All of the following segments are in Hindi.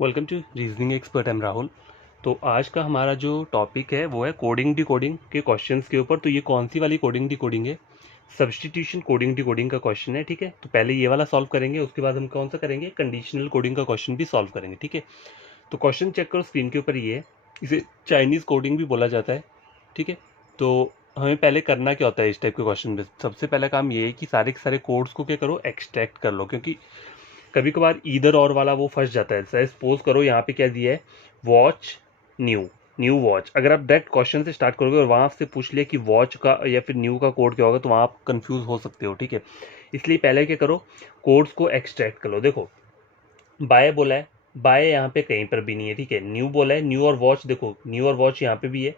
Welcome to reasoning expert. I'm Rahul. तो आज का हमारा जो टॉपिक है वो है कोडिंग डिकोडिंग के क्वेश्चंस के ऊपर। तो ये कौन सी वाली कोडिंग डिकोडिंग है? सब्सटीट्यूशन कोडिंग डिकोडिंग का क्वेश्चन है। ठीक है, तो पहले ये वाला सॉल्व करेंगे, उसके बाद हम कौन सा करेंगे, कंडीशनल कोडिंग का क्वेश्चन भी सॉल्व करेंगे। ठीक है, तो क्वेश्चन चेक करो स्क्रीन के ऊपर। ये है, इसे चाइनीज़ कोडिंग भी बोला जाता है। ठीक है, तो हमें पहले करना क्या होता है इस टाइप के क्वेश्चन में? सबसे पहला काम ये है कि सारे के सारे कोड्स को क्या करो, एक्सट्रैक्ट कर लो, क्योंकि कभी कभार ईदर और वाला वो फंस जाता है। सपोज करो यहाँ पे क्या दिया है, वॉच न्यू, न्यू वॉच। अगर आप डायरेक्ट क्वेश्चन से स्टार्ट करोगे और वहाँ से पूछ लिया कि वॉच का या फिर न्यू का कोड क्या होगा, तो वहाँ आप कंफ्यूज हो सकते हो। ठीक है, इसलिए पहले क्या करो, कोड्स को एक्सट्रैक्ट कर लो। देखो, बाय बोला है, बाय यहाँ पे कहीं पर भी नहीं है। ठीक है, न्यू बोला है, न्यू और वॉच, देखो न्यू और वॉच यहाँ पे भी है।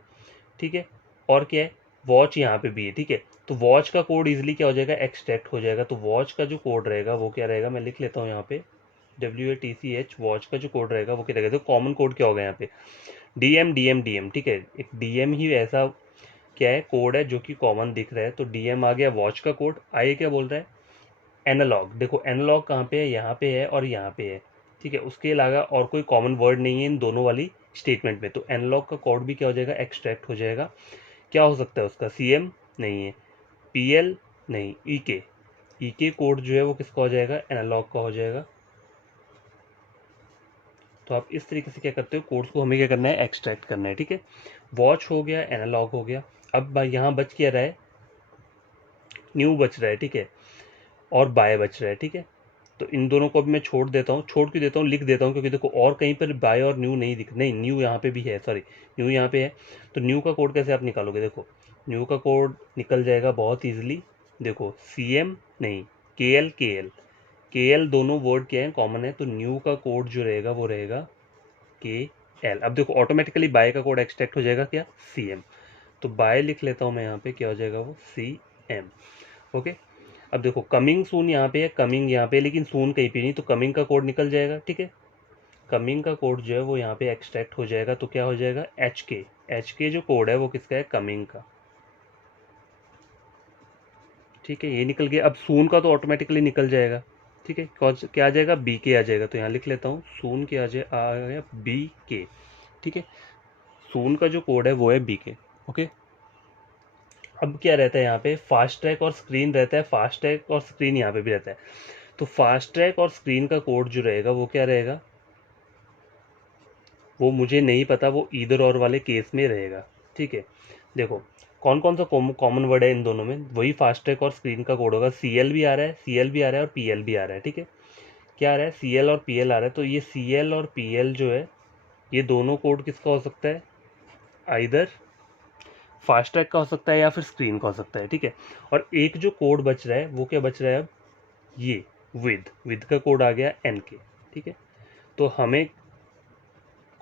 ठीक है, और क्या है, वॉच यहाँ पे भी है। ठीक है, तो वॉच का कोड इजिली क्या हो जाएगा, एक्सट्रैक्ट हो जाएगा। तो वॉच का जो कोड रहेगा वो क्या रहेगा, मैं लिख लेता हूँ यहाँ पे, WATCH, वॉच का जो कोड रहेगा वो क्या रहेगा। तो कॉमन कोड क्या होगा यहाँ पे, DM। ठीक है, एक DM ही ऐसा क्या है, कोड है जो कि कॉमन दिख रहा है। तो DM आ गया वॉच का कोड। आगे क्या बोल रहा है, एनालॉग। देखो एनालॉग कहाँ पे है, यहाँ पे है और यहाँ पे है। ठीक है, उसके अलावा और कोई कॉमन वर्ड नहीं है इन दोनों वाली स्टेटमेंट में। तो एनालॉग का कोड भी क्या हो जाएगा, एक्सट्रैक्ट हो जाएगा। क्या हो सकता है उसका, CM नहीं है, PL नहीं, EK कोड जो है वो किसका हो जाएगा, एनालॉग का हो जाएगा। तो आप इस तरीके से क्या करते हो, कोड्स को हमें क्या करना है, एक्सट्रैक्ट करना है। ठीक है, वॉच हो गया, एनालॉग हो गया। अब यहाँ बच क्या रहा है, न्यू बच रहा है। ठीक है, और बाय बच रहा है। ठीक है, तो इन दोनों को भी मैं छोड़ देता हूँ। छोड़ क्यों देता हूँ, लिख देता हूँ, क्योंकि देखो और कहीं पर बाय और न्यू नहीं दिख, नहीं न्यू यहाँ पे भी है, सॉरी न्यू यहाँ पे है। तो न्यू का कोड कैसे आप निकालोगे, देखो न्यू का कोड निकल जाएगा बहुत ईजिली। देखो CM नहीं, KL दोनों वर्ड क्या है, कॉमन है। तो न्यू का कोड जो रहेगा वो रहेगा KL। अब देखो ऑटोमेटिकली बाय का कोड एक्सट्रैक्ट हो जाएगा क्या, CM। तो बाय लिख लेता हूँ मैं यहाँ पे, क्या हो जाएगा वो CM। ओके, अब देखो कमिंग सून यहाँ पे है, कमिंग यहाँ पे है, लेकिन सून कहीं पे नहीं, तो कमिंग का कोड निकल जाएगा। ठीक है, कमिंग का कोड जो है वो यहाँ पे एक्सट्रैक्ट हो जाएगा। तो क्या हो जाएगा, HK जो कोड है वो किसका है, कमिंग का। ठीक है, ये निकल गया। अब सून का तो ऑटोमेटिकली निकल जाएगा। ठीक है, क्या आ जाएगा, BK आ जाएगा। तो यहाँ लिख लेता हूँ, सून के आ गया BK। ठीक है, सून का जो कोड है वो है BK। ओके, अब क्या रहता है यहाँ पे, फास्ट ट्रैक और स्क्रीन रहता है। फास्ट ट्रैक और स्क्रीन यहाँ पे भी रहता है। तो फास्ट ट्रैक और स्क्रीन का कोड जो रहेगा वो क्या रहेगा, वो मुझे नहीं पता, वो ईदर और वाले केस में रहेगा। ठीक है, देखो कौन कौन सा कॉमन वर्ड है इन दोनों में, वही फास्ट ट्रैक और स्क्रीन का कोड होगा। CL भी आ रहा है, CL भी आ रहा है और PL भी आ रहा है। ठीक है, क्या आ रहा है, CL और PL आ रहा है। तो ये CL और PL जो है, ये दोनों कोड किसका हो सकता है, आइदर फास्ट ट्रैक का हो सकता है या फिर स्क्रीन का हो सकता है। ठीक है, और एक जो कोड बच रहा है वो क्या बच रहा है अब, ये विद का कोड आ गया NK। ठीक है, तो हमें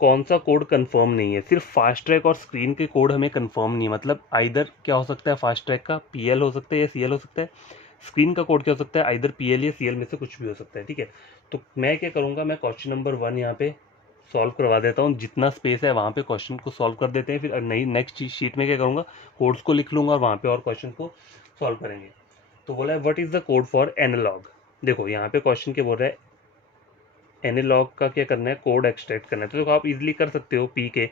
कौन सा कोड कंफर्म नहीं है, सिर्फ फास्ट ट्रैक और स्क्रीन के कोड हमें कंफर्म नहीं है। मतलब आइदर क्या हो सकता है, फास्ट ट्रैक का PL हो सकता है या CL हो सकता है, स्क्रीन का कोड क्या हो सकता है, आइदर PL या CL में से कुछ भी हो सकता है। ठीक है, तो मैं क्या करूँगा, मैं क्वेश्चन नंबर 1 यहाँ पे सॉल्व करवा देता हूँ। जितना स्पेस है वहाँ पे क्वेश्चन को सॉल्व कर देते हैं, फिर नई नेक्स्ट शीट में क्या करूँगा, कोड्स को लिख लूँगा और वहाँ पे और क्वेश्चन को सॉल्व करेंगे। तो बोला है what is the code for analogue. देखो यहाँ पे क्वेश्चन क्या बोल रहा है, एनालॉग का क्या करना है, कोड एक्सट्रैक्ट करना है। तो देखो आप इजीली कर सकते हो, PK।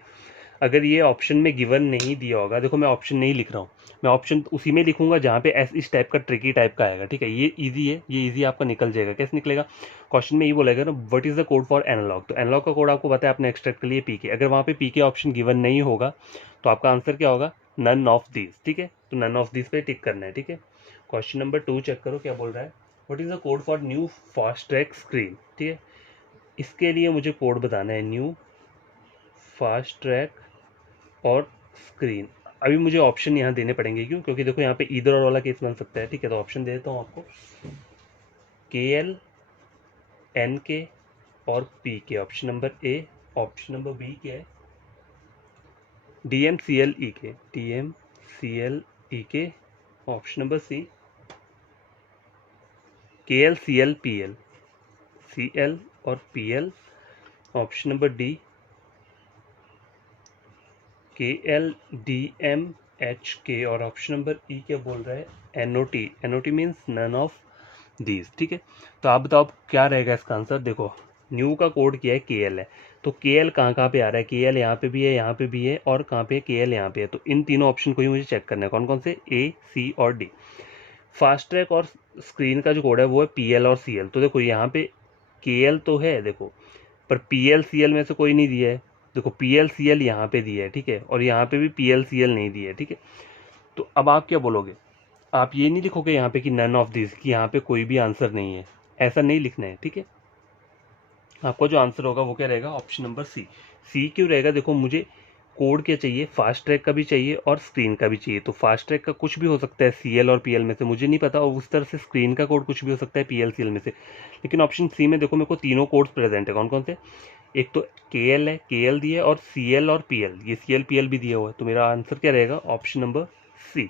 अगर ये ऑप्शन में गिवन नहीं दिया होगा, देखो मैं ऑप्शन नहीं लिख रहा हूँ, मैं ऑप्शन उसी में लिखूंगा जहाँ पे इस टाइप का ट्रिकी टाइप का आएगा। ठीक है, ये इजी है, ये इजी आपका निकल जाएगा। कैसे निकलेगा, क्वेश्चन में ये बोलेगा ना, what is the code for analogue. तो एनालॉग का कोड आपको पता है, आपने एक्सट्रैक्ट कर लिया PK। अगर वहाँ पे PK ऑप्शन गिवन नहीं होगा तो आपका आंसर क्या होगा, नन ऑफ दिस। ठीक है, तो नन ऑफ दिस पे टिक करना है। ठीक है, क्वेश्चन नंबर 2 चेक करो क्या बोल रहा है, what is the code for new fast track screen. ठीक है, इसके लिए मुझे कोड बताना है, न्यू फास्ट ट्रैक और स्क्रीन। अभी मुझे ऑप्शन यहाँ देने पड़ेंगे, क्यों, क्योंकि देखो यहाँ पे ईदर और वाला केस बन सकता है। ठीक है, तो ऑप्शन दे देता हूँ आपको, KL NK और PK। Option number A। Option number B क्या है, DMCLEK। Option number C, CL और PL। Option number D, KLDMHK। और ऑप्शन नंबर E क्या बोल रहा है, NOT means none of these. ठीक है, तो आप बताओ क्या रहेगा इसका आंसर। देखो न्यू का कोड क्या है, के एल है। तो के एल कहाँ कहाँ पे आ रहा है, के एल यहाँ पे भी है, यहाँ पे भी है, और कहाँ पे के एल यहाँ पे है। तो इन तीनों ऑप्शन को ही मुझे चेक करना है, कौन कौन से, ए, सी और डी। फास्ट ट्रैक और स्क्रीन का जो कोड है वो है पी एल और सी एल। तो देखो यहाँ पे के एल तो है देखो, पर पी एल सी एल में से कोई नहीं दिया है। देखो पी एल सी एल यहाँ पे दिया है, ठीक है, और यहाँ पे भी पी एल सी एल नहीं दिया है, ठीक है। तो अब आप क्या बोलोगे, आप ये नहीं लिखोगे यहाँ पे कि नन ऑफ दिस, कि यहाँ पे कोई भी आंसर नहीं है, ऐसा नहीं लिखना है, ठीक है। आपका जो आंसर होगा वो क्या रहेगा, ऑप्शन नंबर सी। सी क्यों रहेगा, देखो मुझे कोड क्या चाहिए, फास्ट ट्रैक का भी चाहिए और स्क्रीन का भी चाहिए। तो फास्ट ट्रैक का कुछ भी हो सकता है सी एल और पी एल में से, मुझे नहीं पता, और उस तरह से स्क्रीन का कोड कुछ भी हो सकता है पी एल सी एल में से। लेकिन ऑप्शन सी में देखो मेरे को तीनों कोड्स प्रेजेंट है, कौन कौन से, एक तो के एल है, के एल दिया है, और सी एल और पी एल, ये सी एल पी एल भी दिया हुआ है। तो मेरा आंसर क्या रहेगा, ऑप्शन नंबर सी।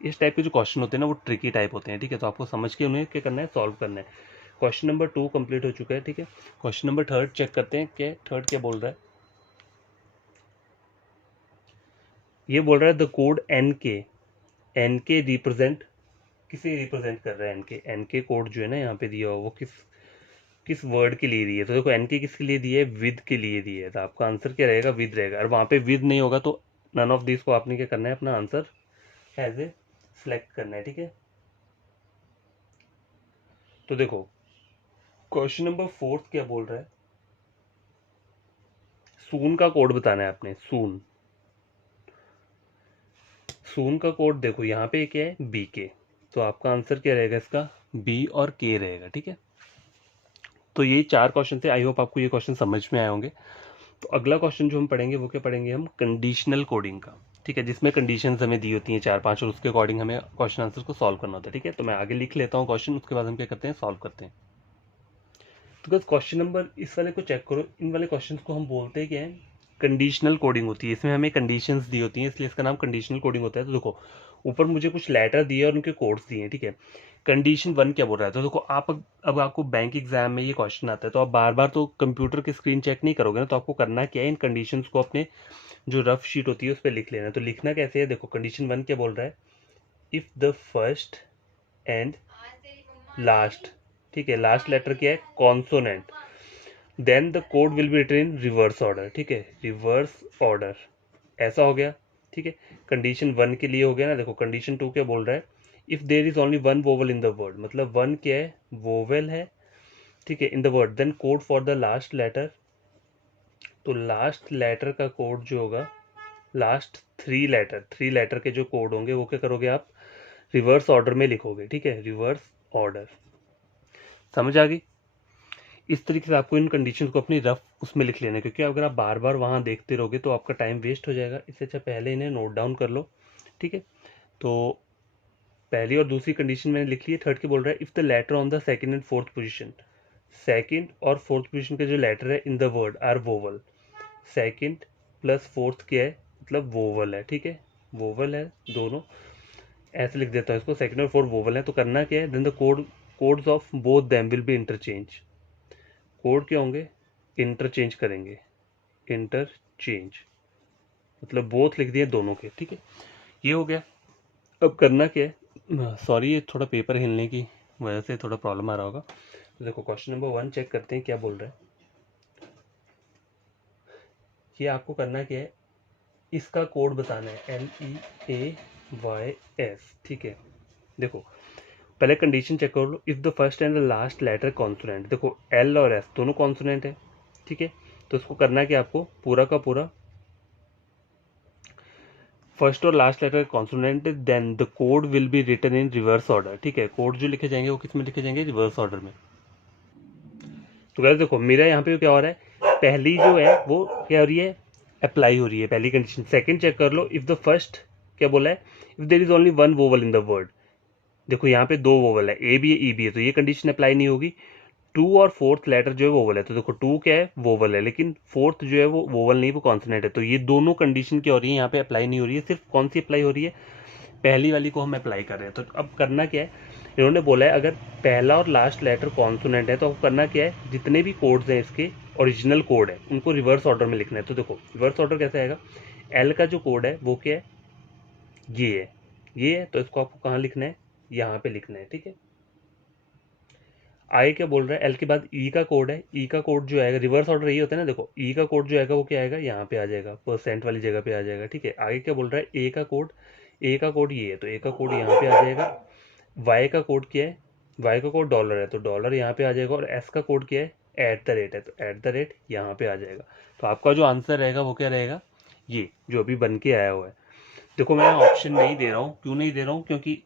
इस टाइप के जो क्वेश्चन होते हैं ना वो ट्रिकी टाइप होते हैं, ठीक है। तो आपको समझ के उन्हें क्या करना है, सॉल्व करना है। क्वेश्चन नंबर 2 कंप्लीट हो चुका है, ठीक है। क्वेश्चन नंबर 3 चेक करते हैं, क्या थर्ड क्या बोल रहा है। ये बोल रहा है द कोड एन के रिप्रेजेंट, किसे रिप्रेजेंट कर रहा है, एन के कोड जो है ना यहाँ पे दिया हुआ वो किस किस वर्ड के लिए दिए। तो देखो एन के किसके लिए दिए, विद के लिए दिए है। तो आपका आंसर क्या रहेगा, विद रहेगा। और वहाँ पे विद नहीं होगा तो नन ऑफ दिस को आपने क्या करना है, अपना आंसर एज ए सिलेक्ट करना है, ठीक है। तो देखो क्वेश्चन नंबर 4 क्या बोल रहा है, सून का कोड बताना है आपने। सून का कोड देखो यहाँ पे क्या है, बी के। तो आपका आंसर क्या रहेगा इसका, बी और के रहेगा, ठीक है। तो ये 4 क्वेश्चन थे, आई होप आपको ये क्वेश्चन समझ में आए होंगे। तो अगला क्वेश्चन जो हम पढ़ेंगे वो क्या पढ़ेंगे, हम कंडीशनल कोडिंग का, ठीक है, जिसमें कंडीशंस हमें दी होती हैं 4-5 और उसके अकॉर्डिंग हमें क्वेश्चन आंसर को सॉल्व करना होता है, ठीक है। तो मैं आगे लिख लेता हूँ क्वेश्चन, उसके बाद हम क्या करते हैं, सॉल्व करते हैं। तो बस क्वेश्चन नंबर इस वाले को चेक करो, इन वाले क्वेश्चन को हम बोलते हैं क्या है, कंडीशनल कोडिंग होती है। इसमें हमें कंडीशंस दी होती हैं, इसलिए इसका नाम कंडीशनल कोडिंग होता है। तो देखो ऊपर मुझे कुछ लेटर दिए और उनके कोड्स दिए हैं, ठीक है। कंडीशन 1 क्या बोल रहा है, तो देखो आप अब आपको बैंक एग्जाम में ये क्वेश्चन आता है तो आप बार बार तो कंप्यूटर की स्क्रीन चेक नहीं करोगे ना, तो आपको करना क्या है, इन कंडीशंस को अपने जो रफ शीट होती है उस पर लिख लेना है। तो लिखना कैसे है, देखो कंडीशन 1 क्या बोल रहा है, if the first and last, ठीक है, लास्ट लेटर क्या है, consonant, then the code will be written in reverse order, ठीक है, रिवर्स ऑर्डर, ऐसा हो गया, ठीक है। कंडीशन 1 के लिए हो गया ना। देखो कंडीशन 2 क्या बोल रहा है, if there is only one vowel in the word, मतलब 1 क्या है, वोवेल है, ठीक है, in the word, then code for the last letter. तो लास्ट लेटर का कोड जो होगा, लास्ट 3 लेटर के जो कोड होंगे वो क्या करोगे आप, रिवर्स ऑर्डर में लिखोगे, ठीक है, रिवर्स ऑर्डर। समझ आ गई। इस तरीके से आपको इन कंडीशंस को अपनी रफ उसमें लिख लेना है, क्योंकि अगर आप बार बार वहाँ देखते रहोगे तो आपका टाइम वेस्ट हो जाएगा। इससे अच्छा पहले इन्हें नोट डाउन कर लो, ठीक है। तो पहली और दूसरी कंडीशन मैंने लिख ली है। थर्ड की बोल रहा है if the letter on the second and fourth position, second और फोर्थ पोजीशन के जो लेटर है in the word are vowel, second plus fourth क्या है, मतलब वोवल है, ठीक है, वोवल है दोनों, ऐसे लिख देता हूँ इसको, सेकंड और फोर्थ वोवल है। तो करना क्या है, then the codes of both them will be interchange, code क्या होंगे, इंटरचेंज करेंगे, इंटरचेंज, मतलब बोथ लिख दिए दोनों के, ठीक है, ये हो गया। अब करना क्या है, सॉरी ये थोड़ा पेपर हिलने की वजह से थोड़ा प्रॉब्लम आ रहा होगा। तो देखो क्वेश्चन नंबर 1 चेक करते हैं क्या बोल रहा है। ये आपको करना क्या है, इसका कोड बताना है, LEAYS, ठीक है। देखो पहले कंडीशन चेक कर लो, if the first and the last letter consonant, देखो एल और एस दोनों कॉन्सोनेंट है, ठीक है। तो इसको करना है कि आपको पूरा का पूरा फर्स्ट और last letter consonant, then the code will be written in reverse order, ठीक है। कोड जो लिखे जाएंगे वो किस में लिखे जाएंगे, रिवर्स ऑर्डर में। तो गाइस देखो मेरा यहाँ पे क्या हो रहा है, पहली जो है वो क्या हो रही है, अप्लाई हो रही है पहली कंडीशन। सेकंड चेक कर लो, इफ द फर्स्ट क्या बोला है, if there is only one vowel in the word, देखो यहाँ पे 2 वोवल है, ए भी है ई भी है, तो ये कंडीशन अप्लाई नहीं होगी। 2 और फोर्थ लेटर जो है वोवल है, तो देखो 2 क्या है, वोवल है, लेकिन फोर्थ जो है वो वोवल नहीं, वो कॉन्सोनेंट है। तो ये दोनों कंडीशन क्या हो रही है, यहाँ पे अप्लाई नहीं हो रही है। सिर्फ कौन सी अप्लाई हो रही है, पहली वाली को हम अप्लाई कर रहे हैं। तो अब करना क्या है, इन्होंने बोला है अगर पहला और लास्ट लेटर कॉन्सोनेंट है तो अब करना क्या है, जितने भी कोड्स हैं इसके ओरिजिनल कोड है उनको रिवर्स ऑर्डर में लिखना है। तो देखो रिवर्स ऑर्डर कैसे आएगा, एल का जो कोड है वो क्या है, ये है, ये है, तो इसको आपको कहाँ लिखना है, यहाँ पे लिखना है, ठीक है। आगे क्या बोल रहा है, एल के बाद ई का कोड है, ई का कोड जो आएगा रिवर्स ऑर्डर यही होता है ना, देखो ई का कोड जो आएगा वो क्या आएगा, यहाँ पे आ जाएगा, परसेंट वाली जगह पे आ जाएगा, ठीक है। आगे क्या बोल रहा है, ए का कोड, ए का कोड ये है तो ए का कोड यहाँ पे आ जाएगा। वाई का कोड क्या है, वाई का कोड डॉलर है तो डॉलर यहाँ पे आ जाएगा। और एस का कोड क्या है, एट द रेट है तो एट द रेट यहाँ पे आ जाएगा। तो आपका जो आंसर रहेगा वो क्या रहेगा, ये जो अभी बन के आया हुआ है। देखो मैं ऑप्शन नहीं दे रहा हूँ, क्यों नहीं दे रहा हूँ, क्योंकि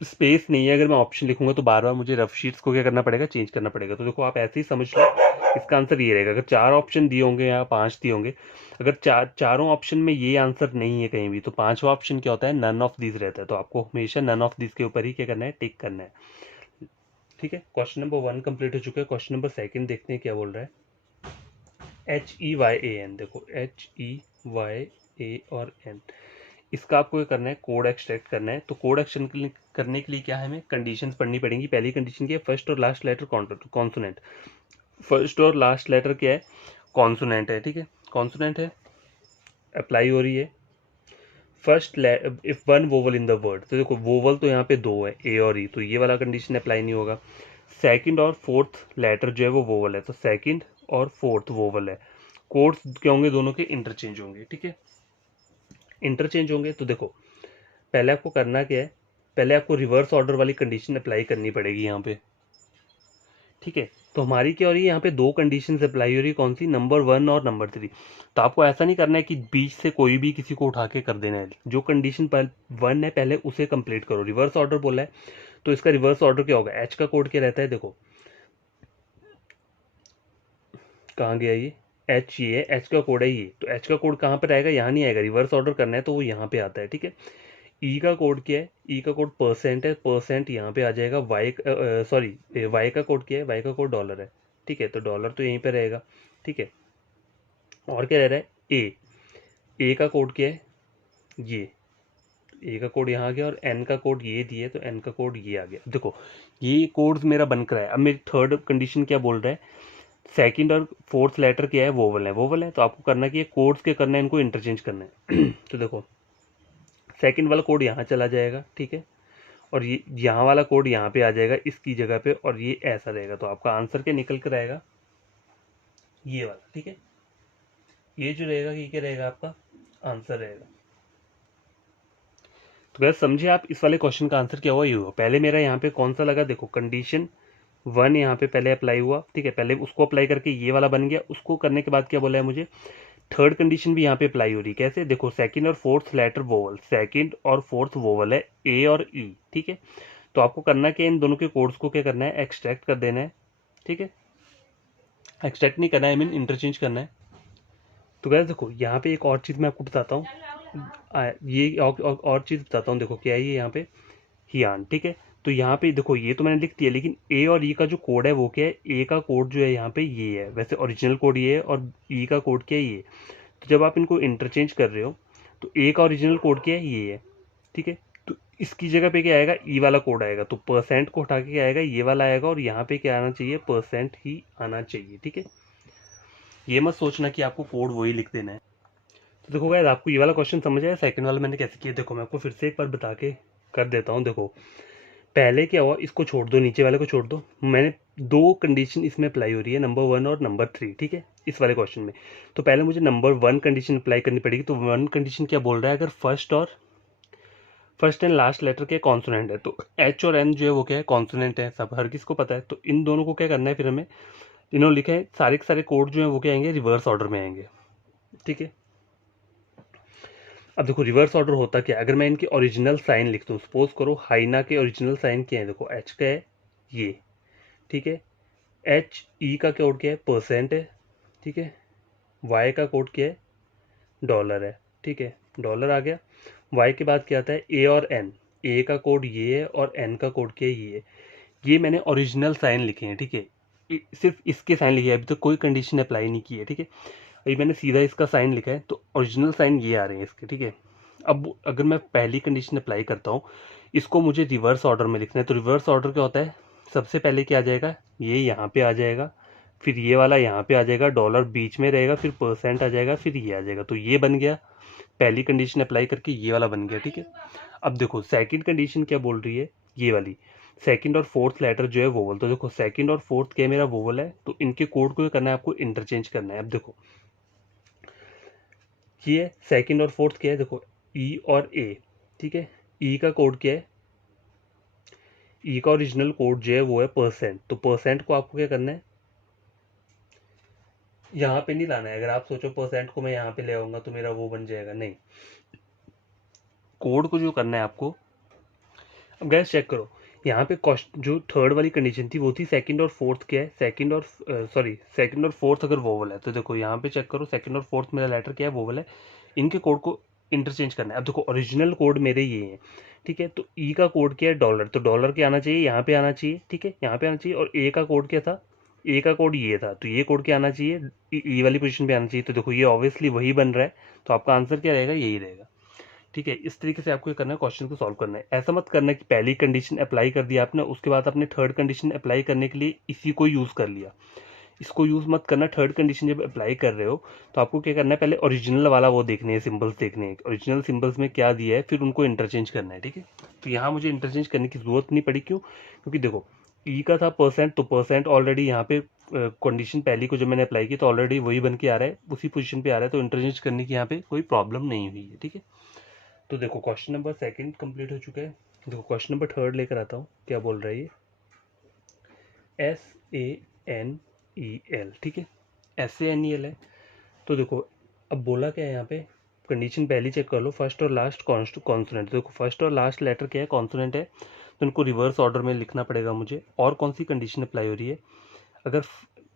स्पेस नहीं है। अगर मैं ऑप्शन लिखूंगा तो बार बार मुझे रफ शीट्स को क्या करना पड़ेगा, चेंज करना पड़ेगा। तो देखो आप ऐसे ही समझ लो, इसका आंसर ये रहेगा। अगर 4 ऑप्शन दिए होंगे या 5 दिए होंगे, अगर चारों ऑप्शन में ये आंसर नहीं है कहीं भी, तो 5वां ऑप्शन क्या होता है, नन ऑफ दिस रहता है। तो आपको हमेशा नन ऑफ दिस के ऊपर ही क्या करना है, टिक करना है, ठीक है। क्वेश्चन नंबर 1 कंप्लीट हो चुका है। क्वेश्चन नंबर 2 देखते हैं क्या बोल रहा है। HEYAN, देखो HEYA और N, इसका आपको क्या करना है, कोड एक्सट्रैक्ट करना है। तो कोड एक्सट्रैक्ट करने के लिए क्या है, हमें कंडीशंस पढ़नी पड़ेंगी। पहली कंडीशन क्या है, फर्स्ट और लास्ट लेटर कॉन्सोनेंट। फर्स्ट और लास्ट लेटर क्या है, कॉन्सोनेंट है, ठीक है, कॉन्सोनेंट है, अप्लाई हो रही है। First if one vowel in the word, तो देखो वोवल तो यहाँ पे 2 है, ए और ई, तो ये वाला कंडीशन अप्लाई नहीं होगा। सेकंड और फोर्थ लेटर जो है वो वोवल है, तो सेकंड और फोर्थ वोवल है। कोड्स क्या होंगे, दोनों के इंटरचेंज होंगे, ठीक है, इंटरचेंज होंगे। तो देखो पहले आपको करना क्या है, पहले आपको रिवर्स ऑर्डर वाली कंडीशन अप्लाई करनी पड़ेगी यहाँ पे, ठीक है। तो हमारी क्या हो रही है, यहाँ पे 2 कंडीशन अप्लाई हो रही है, कौन सी, नंबर 1 और नंबर 3। तो आपको ऐसा नहीं करना है कि बीच से कोई भी किसी को उठा के कर देना है। जो कंडीशन 1 है पहले उसे कंप्लीट करो। रिवर्स ऑर्डर बोला है तो इसका रिवर्स ऑर्डर क्या होगा, एच का कोड क्या रहता है, देखो कहाँ गया ये, एच, ये है एच का कोड है ये, तो एच का कोड कहाँ पर आएगा, यहाँ नहीं आएगा। रिवर्स ऑर्डर करना है तो वो यहाँ पे आता है, ठीक है। ई का कोड क्या है, ई का कोड परसेंट है, परसेंट यहाँ पे आ जाएगा। वाई सॉरी वाई का कोड क्या है, वाई का कोड डॉलर है, ठीक है, तो डॉलर तो यहीं पे रहेगा, ठीक है। और क्या रह रहा है, ए का कोड क्या है, ये ए का कोड यहाँ आ गया, और एन का कोड ये दिए तो एन का कोड ये आ गया। देखो ये कोड्स मेरा बनकर है। अब मेरी थर्ड कंडीशन क्या बोल रहा है, सेकंड और फोर्थ लेटर क्या है, वोवल है, वोवल है। तो आपको करना कि ये कोड्स क्या करना है, इनको इंटरचेंज करना है। तो देखो सेकंड वाला कोड यहाँ चला जाएगा, ठीक है, और ये यहाँ वाला कोड यहाँ पे आ जाएगा इसकी जगह पे, और ये ऐसा रहेगा। तो आपका आंसर क्या निकल कर आएगा, ये वाला, ठीक है। ये जो रहेगा ये क्या रहेगा, आपका आंसर रहेगा। तो गैस समझे आप, इस वाले क्वेश्चन का आंसर क्या हुआ, ये हुआ। पहले मेरा यहाँ पे कौन सा लगा, देखो कंडीशन 1 यहाँ पे पहले अप्लाई हुआ, ठीक है, पहले उसको अप्लाई करके ये वाला बन गया। उसको करने के बाद क्या बोला है मुझे, थर्ड कंडीशन भी यहाँ पे अप्लाई हो रही है। कैसे, देखो सेकंड और फोर्थ लेटर वोवल, सेकंड और फोर्थ वोवल है ए और ई, ठीक है। तो आपको करना क्या, इन दोनों के कोड्स को क्या करना है, एक्सट्रैक्ट कर देना है, ठीक है। एक्सट्रैक्ट नहीं करना है, आई मीन इंटरचेंज करना है। तो गैस देखो यहाँ पे एक और चीज़ मैं आपको बताता हूँ, ये और चीज़ बताता हूँ। देखो क्या है ये यहाँ पे, हियान, ठीक है। तो यहाँ पे देखो ये तो मैंने लिख दिया, लेकिन ए और ई का जो कोड है वो क्या है, ए का कोड जो है यहाँ पे ये है, वैसे ओरिजिनल कोड ये है, और ई का कोड क्या है ये। तो जब आप इनको इंटरचेंज कर रहे हो तो ए का ओरिजिनल कोड क्या है, ये है, ठीक है। तो इसकी जगह पे क्या आएगा, ई वाला कोड आएगा। तो परसेंट को हटा के क्या आएगा, ये वाला आएगा, और यहाँ पे क्या आना चाहिए, परसेंट ही आना चाहिए, ठीक है। ये मत सोचना कि आपको कोड वही लिख देना है। तो देखो गाइस आपको ये वाला क्वेश्चन समझ आया, सेकंड वाला मैंने कैसे किया, देखो मैं आपको फिर से एक बार बता के कर देता हूँ। देखो पहले क्या हुआ, इसको छोड़ दो, नीचे वाले को छोड़ दो। मैंने 2 कंडीशन इसमें अप्लाई हो रही है, नंबर 1 और नंबर 3, ठीक है, इस वाले क्वेश्चन में। तो पहले मुझे नंबर 1 कंडीशन अप्लाई करनी पड़ेगी। तो 1 कंडीशन क्या बोल रहा है, अगर फर्स्ट एंड लास्ट लेटर के कॉन्सोनेंट है, तो एच और एन जो है वो क्या है, कॉन्सोनेंट है, सब हर किसको पता है। तो इन दोनों को क्या करना है, फिर हमें इन्होंने लिखा है सारे के सारे कोड जो है वो क्या आएंगे, रिवर्स ऑर्डर में आएंगे, ठीक है। अब देखो रिवर्स ऑर्डर होता क्या है, अगर मैं इनके ओरिजिनल साइन लिख दूँ, सपोज करो हाइना के ओरिजिनल साइन क्या है, देखो एच का है ये, ठीक है। एच ई का कोड क्या है, परसेंट है, ठीक है। वाई का कोड क्या है, डॉलर है, ठीक है, डॉलर आ गया। वाई के बाद क्या आता है, ए और एन, ए का कोड ये है और एन का कोड क्या है, ये है। ये मैंने ओरिजिनल साइन लिखे हैं, ठीक है, सिर्फ इसके साइन लिखे हैं, अभी तक कोई कंडीशन अप्लाई नहीं की है, ठीक है। अभी मैंने सीधा इसका साइन लिखा है, तो ओरिजिनल साइन ये आ रहे हैं इसके, ठीक है। अब अगर मैं पहली कंडीशन अप्लाई करता हूँ, इसको मुझे रिवर्स ऑर्डर में लिखना है। तो रिवर्स ऑर्डर क्या होता है, सबसे पहले क्या आ जाएगा, ये यहाँ पे आ जाएगा, फिर ये वाला यहाँ पे आ जाएगा, डॉलर बीच में रहेगा, फिर परसेंट आ जाएगा, फिर ये आ जाएगा। तो ये बन गया, पहली कंडीशन अप्लाई करके ये वाला बन गया, ठीक है। अब देखो सेकंड कंडीशन क्या बोल रही है, ये वाली, सेकंड और फोर्थ लेटर जो है वोवल। तो देखो सेकंड और फोर्थ क्या मेरा वोवल है, तो इनके कोड को करना है आपको इंटरचेंज करना है। अब देखो ये सेकंड और फोर्थ क्या है, देखो ई और ए, ठीक है। ई का कोड क्या है, ई का ओरिजिनल कोड जो है वो है परसेंट। तो परसेंट को आपको क्या करना है, यहाँ पे नहीं लाना है। अगर आप सोचो परसेंट को मैं यहाँ पे ले आऊंगा तो मेरा वो बन जाएगा, नहीं। कोड को जो करना है आपको, अब गैस चेक करो, यहाँ पे कॉस्ट जो थर्ड वाली कंडीशन थी वो थी सेकंड और फोर्थ क्या है, सेकंड और सॉरी सेकंड और फोर्थ अगर वोवल है। तो देखो यहाँ पे चेक करो, सेकंड और फोर्थ मेरा लेटर क्या है, वोवल है। इनके कोड को इंटरचेंज करना है। अब देखो ओरिजिनल कोड मेरे ये हैं, ठीक है। तो ई का कोड क्या है, डॉलर। तो डॉलर क्या आना चाहिए, यहाँ पे आना चाहिए, ठीक है, यहाँ पे आना चाहिए। और ए का कोड क्या था, ए का कोड ये था, तो ये कोड क्या आना चाहिए, ई वाली पोजीशन पे आना चाहिए। तो देखो ये ऑब्वियसली वही बन रहा है, तो आपका आंसर क्या रहेगा, यही रहेगा, ठीक है। इस तरीके से आपको ये करना है, क्वेश्चन को सॉल्व करना है। ऐसा मत करना कि पहली कंडीशन अप्लाई कर दिया आपने, उसके बाद आपने थर्ड कंडीशन अप्लाई करने के लिए इसी को यूज़ कर लिया। इसको यूज़ मत करना। थर्ड कंडीशन जब अप्लाई कर रहे हो तो आपको क्या करना है, पहले ओरिजिनल वाला वो देखने हैं, सिंबल्स देखने हैं, ओरिजिनल सिंबल्स में क्या दिया है, फिर उनको इंटरचेंज करना है, ठीक है। तो यहाँ मुझे इंटरचेंज करने की जरूरत नहीं पड़ी, क्यों, क्योंकि देखो ई का था परसेंट, तो परसेंट ऑलरेडी यहाँ पे कंडीशन पहली को जब मैंने अप्लाई की तो ऑलरेडी वही बन के आ रहा है, उसी पोजीशन पे आ रहा है, तो इंटरचेंज करने की यहाँ पे कोई प्रॉब्लम नहीं हुई है, ठीक है। तो देखो क्वेश्चन नंबर सेकंड कंप्लीट हो चुका है। देखो क्वेश्चन नंबर थर्ड लेकर आता हूँ, क्या बोल रहा है ये, SANEL, ठीक है, SANEL है। तो देखो अब बोला क्या है यहाँ पे, कंडीशन पहली चेक कर लो, फर्स्ट और लास्ट कॉन्सोनेंट। देखो फर्स्ट और लास्ट लेटर क्या है, कॉन्सोनेंट है, तो इनको रिवर्स ऑर्डर में लिखना पड़ेगा मुझे। और कौन सी कंडीशन अप्लाई हो रही है, अगर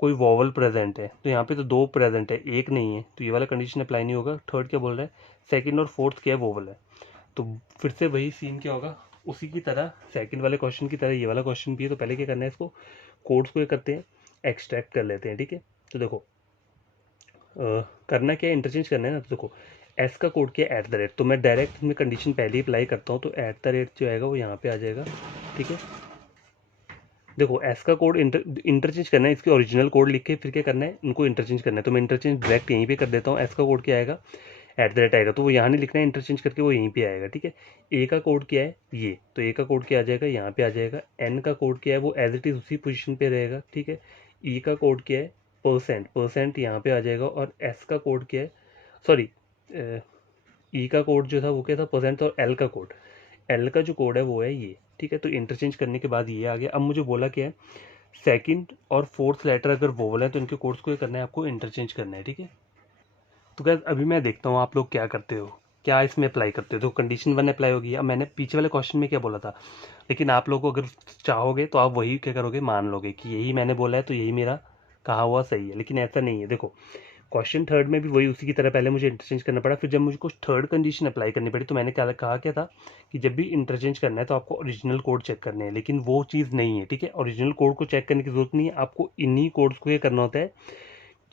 कोई वॉवल प्रेजेंट है, तो यहाँ पे तो दो प्रेजेंट है, एक नहीं है, तो ये वाला कंडीशन अप्लाई नहीं होगा। थर्ड क्या बोल रहा है, सेकंड और फोर्थ क्या है, वोवल है। तो फिर से वही सीन क्या होगा, उसी की तरह सेकंड वाले क्वेश्चन की तरह ये वाला क्वेश्चन भी है। तो पहले क्या करना है, इसको कोड्स को ये करते हैं, एक्सट्रैक्ट कर लेते हैं, ठीक है। तो देखो करना क्या है, इंटरचेंज करना है ना। तो देखो एस का कोड क्या है, एट द रेट। तो मैं डायरेक्ट में कंडीशन पहले ही अप्लाई करता हूँ, तो एट द रेट जो आएगा वो यहाँ पे आ जाएगा, ठीक है। देखो एस का कोड इंटरचेंज करना है, इसके ओरिजिनल कोड लिख के फिर क्या करना है, इनको इंटरचेंज करना है। तो मैं इंटरचेंज डायरेक्ट यहीं पे कर देता हूँ। एस का कोड क्या आएगा, एट द रेट आएगा, तो वो यहाँ नहीं लिखना है, इंटरचेंज करके वो यहीं पे आएगा, ठीक है। ए का कोड क्या है, ये, तो ए का कोड क्या आ जाएगा, यहाँ पे आ जाएगा। एन का कोड क्या है, वो एज इट इज़ उसी पोजीशन पे रहेगा, ठीक है। ई का कोड क्या है, परसेंट, परसेंट यहाँ पे आ जाएगा। और एस का कोड क्या है, सॉरी ई का कोड जो था वो क्या था, परसेंट। और एल का कोड, एल का जो कोड है वो है ये, ठीक है। तो इंटरचेंज करने के बाद ये आ गया। अब मुझे बोला क्या है, सेकंड और फोर्थ लेटर अगर वोवल है तो इनके कोड्स को ये करना है, आपको इंटरचेंज करना है, ठीक है। तो गाइस अभी मैं देखता हूँ आप लोग क्या करते हो, क्या इसमें अप्लाई करते हो। तो कंडीशन वन अप्लाई होगी। अब मैंने पीछे वाले क्वेश्चन में क्या बोला था, लेकिन आप लोग को अगर चाहोगे तो आप वही क्या करोगे, मान लोगे कि यही मैंने बोला है तो यही मेरा कहा हुआ सही है, लेकिन ऐसा नहीं है। देखो क्वेश्चन थर्ड में भी वही उसी की तरह पहले मुझे इंटरचेंज करना पड़ा, फिर जब मुझे कुछ थर्ड कंडीशन अप्लाई करनी पड़ी तो मैंने क्या कहा, क्या था कि जब भी इंटरचेंज करना है तो आपको ओरिजिनल कोड चेक करने हैं, लेकिन वो चीज़ नहीं है, ठीक है। ओरिजिनल कोड को चेक करने की जरूरत नहीं है, आपको इन्हीं कोड्स को क्या करना होता है,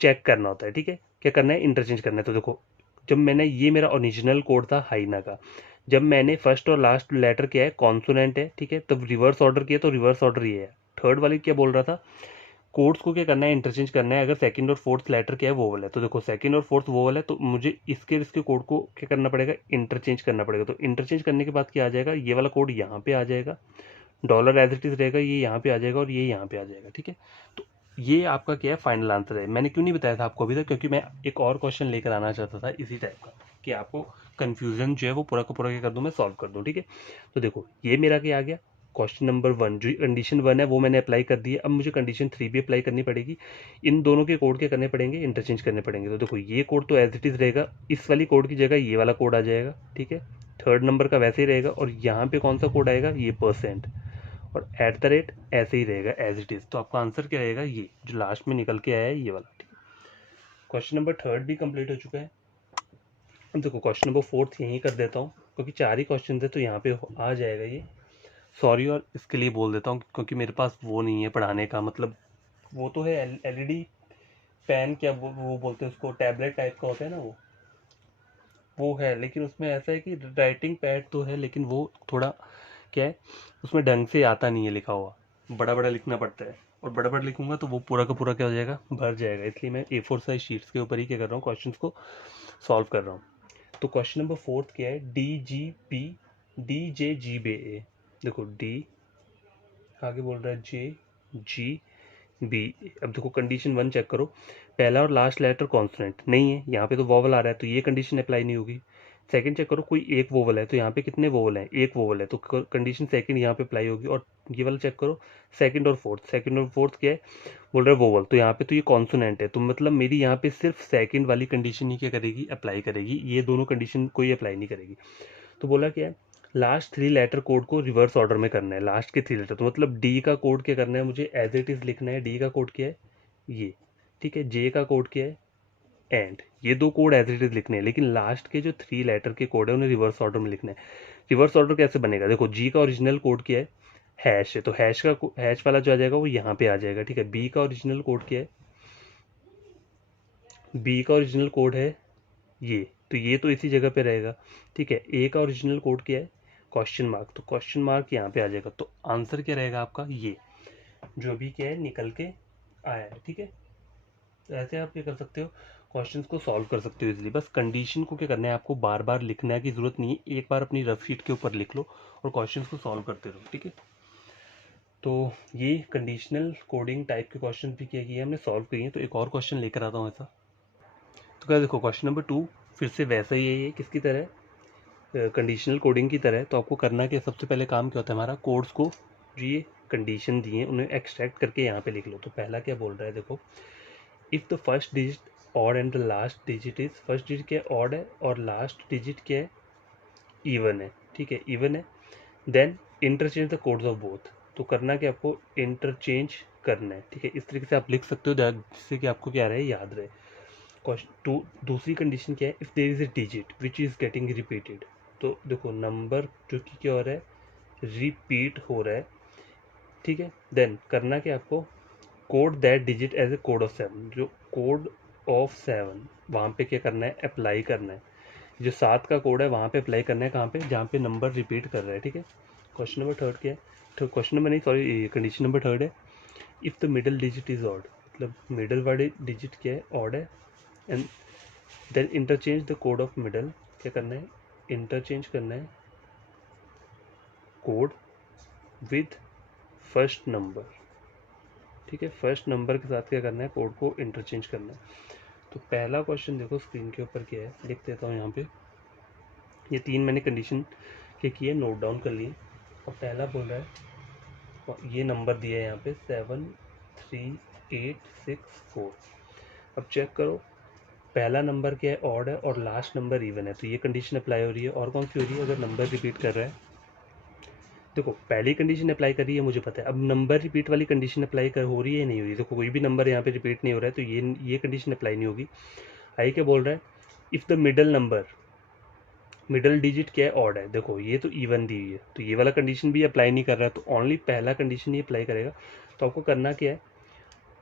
चेक करना होता है, ठीक है। क्या करना है, इंटरचेंज करना है। तो देखो जब मैंने, ये मेरा ओरिजिनल कोड था हाइना का, जब मैंने फर्स्ट और लास्ट लेटर क्या है, कॉन्सोनेंट है, ठीक है, तब रिवर्स ऑर्डर किया तो रिवर्स ऑर्डर ये है। थर्ड वाली क्या बोल रहा था, कोड्स को क्या करना है, इंटरचेंज करना है, अगर सेकंड और फोर्थ लेटर क्या है, वोवल है। तो देखो सेकंड और फोर्थ वोवल है, तो मुझे इसके कोड को क्या करना पड़ेगा, इंटरचेंज करना पड़ेगा। तो इंटरचेंज करने के बाद क्या आ जाएगा, ये वाला कोड यहाँ पे आ जाएगा, डॉलर एज इट इज रहेगा, ये यहाँ पे आ जाएगा और ये यहाँ पे आ जाएगा, ठीक है। तो ये आपका क्या है, फाइनल आंसर है। मैंने क्यों नहीं बताया था आपको अभी तक, क्योंकि मैं एक और क्वेश्चन लेकर आना चाहता था इसी टाइप का, कि आपको कन्फ्यूजन जो है वो पूरा का पूरा क्या कर दूँ, मैं सॉल्व कर दूँ, ठीक है। तो देखो ये मेरा क्या आ गया, क्वेश्चन नंबर वन, जो कंडीशन वन है वो मैंने अप्लाई कर दी है। अब मुझे कंडीशन थ्री भी अप्लाई करनी पड़ेगी। इन दोनों के कोड क्या करने पड़ेंगे, इंटरचेंज करने पड़ेंगे। तो देखो ये कोड तो एज इट इज़ रहेगा, इस वाली कोड की जगह ये वाला कोड आ जाएगा, ठीक है। थर्ड नंबर का वैसे ही रहेगा, और यहाँ पे कौन सा कोड आएगा, ये परसेंट। और एट द रेट ऐसे ही रहेगा एज इट इज़। तो आपका आंसर क्या रहेगा, ये जो लास्ट में निकल के आया है ये वाला, ठीक है। क्वेश्चन नंबर थर्ड भी कंप्लीट हो चुका है। अब देखो क्वेश्चन नंबर फोर्थ यहीं कर देता हूँ, क्योंकि चार ही क्वेश्चन थे तो यहाँ पे आ जाएगा ये। सॉरी और इसके लिए बोल देता हूँ क्योंकि मेरे पास वो नहीं है पढ़ाने का, मतलब वो तो है एलईडी पेन, क्या वो बोलते हैं उसको, टैबलेट टाइप का होता है ना, वो है, लेकिन उसमें ऐसा है कि राइटिंग पैड तो है, लेकिन वो थोड़ा क्या है, उसमें ढंग से आता नहीं है लिखा हुआ, बड़ा बड़ा लिखना पड़ता है, और बड़ा बड़ा लिखूंगा तो वो पूरा का पूरा क्या हो जाएगा, भर जाएगा। इसलिए मैं A4 साइज शीट्स के ऊपर ही क्या कर रहा हूँ, क्वेश्चंस को सॉल्व कर रहा हूँ। तो क्वेश्चन नंबर फोर्थ क्या है, DGP DJGBA। देखो आगे बोल रहा है जे जी बी। अब देखो कंडीशन 1 चेक करो, पहला और लास्ट लेटर कॉन्सोनेंट नहीं है, यहाँ पे तो वोवल आ रहा है तो ये कंडीशन अप्लाई नहीं होगी। सेकंड चेक करो, कोई एक वोवल है तो यहाँ पे कितने वोवल हैं, एक वोवल है तो कंडीशन सेकंड यहाँ पे अप्लाई होगी। और ये वाला चेक करो, सेकंड और फोर्थ क्या है, बोल रहा है वोवल, तो यहाँ पे तो ये कॉन्सोनेंट है, तो मतलब मेरी यहाँ पे सिर्फ सेकंड वाली कंडीशन ही क्या करेगी, अप्लाई करेगी, ये दोनों कंडीशन कोई अप्लाई नहीं करेगी। तो बोला क्या है, लास्ट 3 लेटर कोड को रिवर्स ऑर्डर में करना है, लास्ट के 3 लेटर, तो मतलब डी का कोड क्या करना है, मुझे एज इट इज़ लिखना है। डी का कोड क्या है ये, ठीक है। जे का कोड क्या है एंड, ये दो कोड एज इट इज़ लिखने हैं, लेकिन लास्ट के जो 3 लेटर के कोड है उन्हें रिवर्स ऑर्डर में लिखना है। रिवर्स ऑर्डर कैसे बनेगा, देखो जी का ओरिजिनल कोड क्या है, हैश है, तो हैश वाला जो आ जाएगा वो यहाँ पे आ जाएगा, ठीक है। बी का ओरिजिनल कोड क्या है, बी का ओरिजिनल कोड है ये, तो ये तो इसी जगह पे रहेगा, ठीक है। ए का ओरिजिनल कोड क्या है, क्वेश्चन मार्क, तो क्वेश्चन मार्क यहाँ पे आ जाएगा। तो आंसर क्या रहेगा आपका, ये जो भी क्या है निकल के आया है, ठीक है। तो ऐसे आप क्या कर सकते हो, क्वेश्चंस को सॉल्व कर सकते हो इजीली। बस कंडीशन को क्या करना है, आपको बार बार लिखने की जरूरत नहीं है, एक बार अपनी रफ शीट के ऊपर लिख लो और क्वेश्चंस को सॉल्व करते रहो, ठीक है। तो ये कंडीशनल कोडिंग टाइप के क्वेश्चन भी किए गए हमने, सॉल्व किए हैं। तो एक और क्वेश्चन लेकर आता हूँ ऐसा, तो क्या देखो क्वेश्चन नंबर 2 फिर से वैसा ही है, ये किसकी तरह, कंडीशनल कोडिंग की तरह। तो आपको करना है कि सबसे पहले काम क्या होता है हमारा, कोड्स को जो ये कंडीशन दिए उन्हें एक्सट्रैक्ट करके यहाँ पे लिख लो। तो पहला क्या बोल रहा है, देखो if the first digit odd and the last digit is, first digit क्या है ऑड है और लास्ट डिजिट क्या है इवन है, ठीक है, इवन है, then interchange the codes of both. तो करना कि आपको इंटरचेंज करना है, ठीक है। इस तरीके से आप लिख सकते हो जिससे कि आपको क्या रहे, याद रहे। क्वेश्चन दूसरी कंडीशन क्या है, if there is a digit which is getting repeated. तो देखो नंबर जो कि क्या हो रहा है, रिपीट हो रहा है, ठीक है। देन करना कि आपको code that digit as a code of 7, जो कोड ऑफ 7 वहाँ पे क्या करना है, अप्लाई करना है। जो 7 का कोड है वहाँ पे अप्लाई करना है, कहाँ पे, जहाँ पे नंबर रिपीट कर रहा है, ठीक है। क्वेश्चन नंबर 3 क्या है, तो क्वेश्चन नंबर नहीं सॉरी कंडीशन नंबर 3 है, if the middle digit is odd, मतलब मिडल वाली डिजिट क्या है, ऑड है, and then interchange the code of middle, क्या करना है, इंटरचेंज करना है कोड विद फर्स्ट नंबर, ठीक है। फर्स्ट नंबर के साथ क्या करना है, कोड को इंटरचेंज करना है। तो पहला क्वेश्चन देखो स्क्रीन के ऊपर क्या है, लिख देता हूँ यहाँ पे, ये 3 मैंने कंडीशन के किए, नोट डाउन कर लिए। और पहला बोल रहा है, ये नंबर दिया है यहाँ पे 7 3 8 6 4। अब चेक करो, पहला नंबर क्या है, ऑड है और लास्ट नंबर इवन है, तो ये कंडीशन अप्लाई हो रही है। और कौन सी हो रही है, अगर नंबर रिपीट कर रहा है, देखो पहली कंडीशन अप्लाई कर रही है मुझे पता है, अब नंबर रिपीट वाली कंडीशन अप्लाई कर हो रही है नहीं हो रही, देखो कोई भी नंबर यहाँ पे रिपीट नहीं हो रहा है, तो ये कंडीशन अप्लाई नहीं होगी। आई क्या बोल रहा है, if the middle number, middle digit क्या है, ऑड है, देखो ये तो इवन दी हुई है, तो ये वाला कंडीशन भी अप्लाई नहीं कर रहा है, तो ओनली पहला कंडीशन ही अप्लाई करेगा। तो आपको करना क्या है,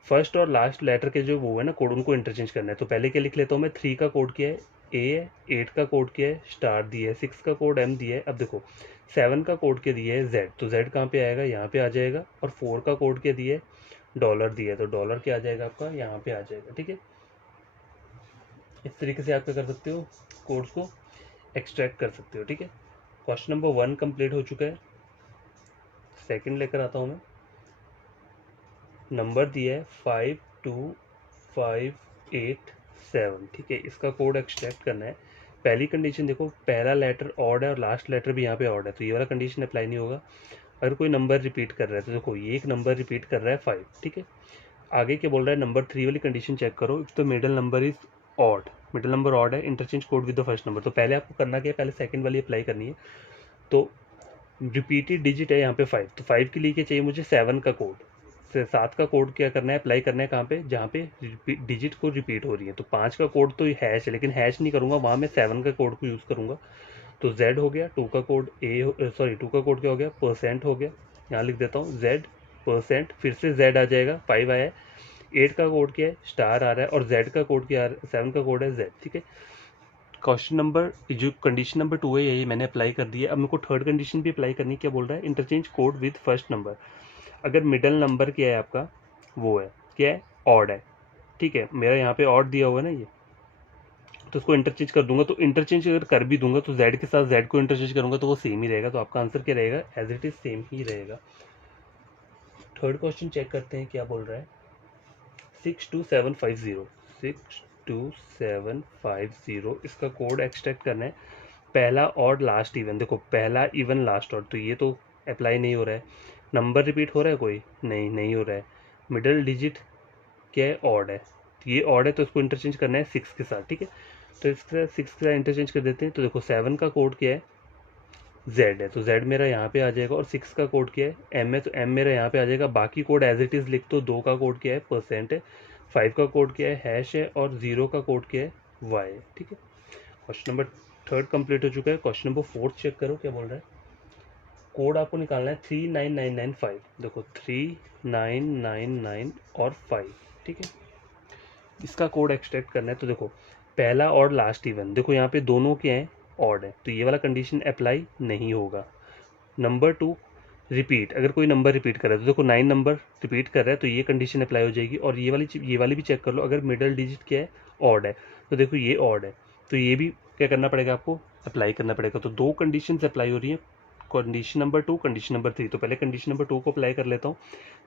फर्स्ट और लास्ट लेटर के जो वो है ना कोड, उनको इंटरचेंज करना है। तो पहले क्या लिख लेता हूँ मैं, 3 का कोड क्या है, ए है, 8 का कोड क्या है, स्टार दिया है, 6 का कोड एम दिया है। अब देखो 7 का कोड क्या दिया है, जेड, तो जेड कहाँ पे आएगा, यहाँ पे आ जाएगा। और 4 का कोड क्या दिया है, डॉलर दिया है, तो डॉलर क्या आ जाएगा आपका, यहाँ पे आ जाएगा, ठीक है। इस तरीके से आप क्या कर सकते हो, कोड्स को एक्सट्रैक्ट कर सकते हो, ठीक है। क्वेश्चन नंबर 1 कंप्लीट हो चुका है। सेकंड लेकर आता हूँ मैं, नंबर दिया है 52587, ठीक है। इसका कोड एक्सट्रैक्ट करना है। पहली कंडीशन देखो, पहला लेटर ऑड है और लास्ट लेटर भी यहाँ पे ऑड है, तो ये वाला कंडीशन अप्लाई नहीं होगा। अगर कोई नंबर रिपीट कर रहा है, तो देखो ये एक नंबर रिपीट कर रहा है 5, ठीक है। आगे क्या बोल रहा है, नंबर 3 वाली कंडीशन चेक करो, if the middle number is odd, middle number odd है, interchange code with the first number. तो पहले आपको करना क्या है, पहले सेकंड वाली अप्लाई करनी है। तो रिपीटेड डिजिट है यहाँ पे 5, तो 5 के लिए क्या चाहिए मुझे, 7 का कोड, 7 का कोड क्या करना है, अप्लाई करना है कहाँ पे, जहाँ पे डिजिट को रिपीट हो रही है। तो 5 का कोड तो हैश है, लेकिन हैश नहीं करूँगा, वहाँ मैं 7 का कोड को यूज़ करूँगा। तो Z हो गया, 2 का कोड सॉरी 2 का कोड क्या हो गया, परसेंट हो गया, यहाँ लिख देता हूँ Z परसेंट, फिर से Z आ जाएगा, 5 आया है। 8 का कोड क्या है, स्टार आ रहा है, और Z का कोड क्या आ रहा है, 7 का कोड है Z, ठीक है। क्वेश्चन नंबर जो कंडीशन नंबर 2 है यही मैंने अप्लाई कर दी है। अब मेरे को थर्ड कंडीशन भी अप्लाई करनी, क्या बोल रहा है, interchange code with first number. अगर मिडल नंबर क्या है आपका, वो है क्या है, ऑड है, ठीक है। मेरा यहाँ पे ऑड दिया हुआ है ना ये, तो उसको इंटरचेंज कर दूंगा। तो इंटरचेंज अगर कर भी दूंगा तो जेड के साथ जेड को इंटरचेंज करूंगा तो वो सेम ही रहेगा। तो आपका आंसर क्या रहेगा, एज इट इज सेम ही रहेगा। थर्ड क्वेश्चन चेक करते हैं क्या बोल रहा है। 62750 62750 इसका कोड एक्सट्रैक्ट करना है। पहला और लास्ट इवन, देखो पहला इवन लास्ट और, तो ये तो अप्लाई नहीं हो रहा है। नंबर रिपीट हो रहा है कोई, नहीं हो रहा है। मिडल डिजिट क्या है, ऑड है, तो ये ऑड है तो इसको इंटरचेंज करना है 6 के साथ, ठीक है। तो इसके साथ 6 के साथ इंटरचेंज कर देते हैं। तो देखो 7 का कोड क्या है, Z है, तो Z मेरा यहाँ पे आ जाएगा। और 6 का कोड क्या है, M है, तो M मेरा यहाँ पे आ जाएगा। बाकी कोड एज इट इज़ लिख दो। 2 का कोड क्या है, परसेंट है। 5 का कोड क्या है, हैश है। और 0 का कोड क्या है, Y है, ठीक है। क्वेश्चन नंबर थर्ड कंप्लीट हो चुका है। क्वेश्चन नंबर फोर्थ चेक करो क्या बोल रहा है। कोड आपको निकालना है 39995। देखो 3999 और 5, ठीक है। इसका कोड एक्सट्रैक्ट करना है। तो देखो पहला और लास्ट इवन, देखो यहाँ पे दोनों क्या हैं, ऑड है, तो ये वाला कंडीशन अप्लाई नहीं होगा। नंबर 2, रिपीट, अगर कोई नंबर रिपीट कर रहा है तो देखो 9 नंबर रिपीट कर रहा है तो ये कंडीशन अप्लाई हो जाएगी। और ये वाली भी चेक कर लो, अगर मिडल डिजिट क्या है, ऑड है, तो देखो ये ऑड है, तो ये भी क्या करना पड़ेगा आपको, अप्लाई करना पड़ेगा। तो 2 कंडीशन अप्लाई हो रही है, कंडीशन नंबर 2, कंडीशन नंबर 3। तो पहले कंडीशन नंबर 2 को अप्लाई कर लेता हूँ।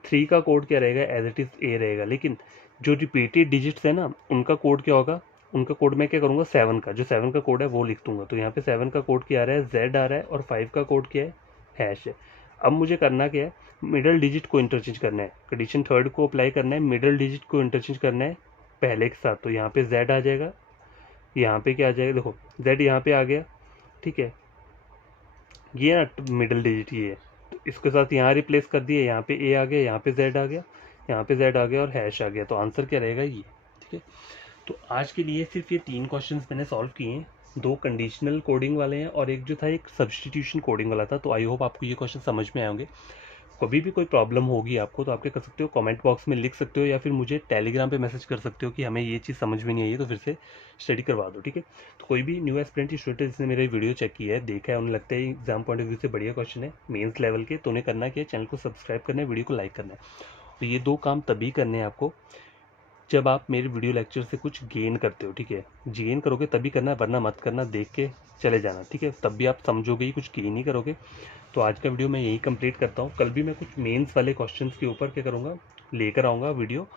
3 का कोड क्या रहेगा, एज इट इज़ ए रहेगा, लेकिन जो रिपीटेड डिजिट्स है ना उनका कोड क्या होगा, उनका कोड मैं क्या करूँगा, 7 का, जो 7 का कोड है वो लिख दूंगा। तो यहाँ पे 7 का कोड क्या आ रहा है, Z आ रहा है। और 5 का कोड क्या है, हैश है। अब मुझे करना क्या है, मिडल डिजिट को इंटरचेंज करना है। कंडीशन थर्ड को अप्लाई करना है, मिडल डिजिट को इंटरचेंज करना है पहले के साथ। तो यहाँ पे Z आ जाएगा, यहाँ पे क्या आ जाएगा, देखो Z यहाँ पे आ गया, ठीक है। ये ना मिडल डिजिट ये है, तो इसके साथ यहाँ रिप्लेस कर दिए, यहाँ पे A आ गया, यहाँ पे Z आ गया, यहाँ पे Z आ गया और हैश आ गया। तो आंसर क्या रहेगा, ये, ठीक है। तो आज के लिए सिर्फ ये 3 क्वेश्चंस मैंने सॉल्व किए हैं। 2 कंडीशनल कोडिंग वाले हैं और एक जो था एक सब्सटीट्यूशन कोडिंग वाला था। तो आई होप आपको ये क्वेश्चन समझ में आए होंगे। कभी भी कोई प्रॉब्लम होगी आपको तो आप क्या कर सकते हो, कमेंट बॉक्स में लिख सकते हो या फिर मुझे टेलीग्राम पे मैसेज कर सकते हो कि हमें ये चीज़ समझ में नहीं आई है तो फिर से स्टडी करवा दो, ठीक है। तो कोई भी न्यू एस्पिरेंट स्टूडेंट जिसने मेरा वीडियो चेक किया है, देखा है, उन्हें लगता है एग्जाम पॉइंट ऑफ व्यू से बढ़िया क्वेश्चन है मेंस लेवल के, तो उन्हें करना क्या है, चैनल को सब्सक्राइब करना है, वीडियो को लाइक करना है। तो ये 2 काम तभी करने हैं आपको जब आप मेरे वीडियो लेक्चर से कुछ गेन करते हो, ठीक है। गेन करोगे तभी करना, वरना मत करना, देख के चले जाना, ठीक है। तब भी आप समझोगे ही, कुछ गेन ही करोगे। तो आज का वीडियो मैं यही कंप्लीट करता हूँ। कल भी मैं कुछ मेंस वाले क्वेश्चंस के ऊपर क्या करूँगा, लेकर आऊँगा वीडियो।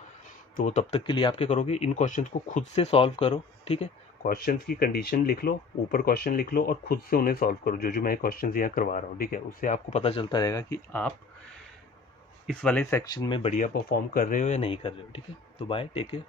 तो तब तक के लिए आप क्या करोगे, इन क्वेश्चंस को खुद से सॉल्व करो, ठीक है। क्वेश्चंस की कंडीशन लिख लो, ऊपर क्वेश्चन लिख लो और खुद से उन्हें सॉल्व करो, जो मैं क्वेश्चन यहाँ करवा रहा हूँ, ठीक है। उससे आपको पता चलता रहेगा कि आप इस वाले सेक्शन में बढ़िया परफॉर्म कर रहे हो या नहीं कर रहे हो, ठीक है। तो बाय, टेक केयर।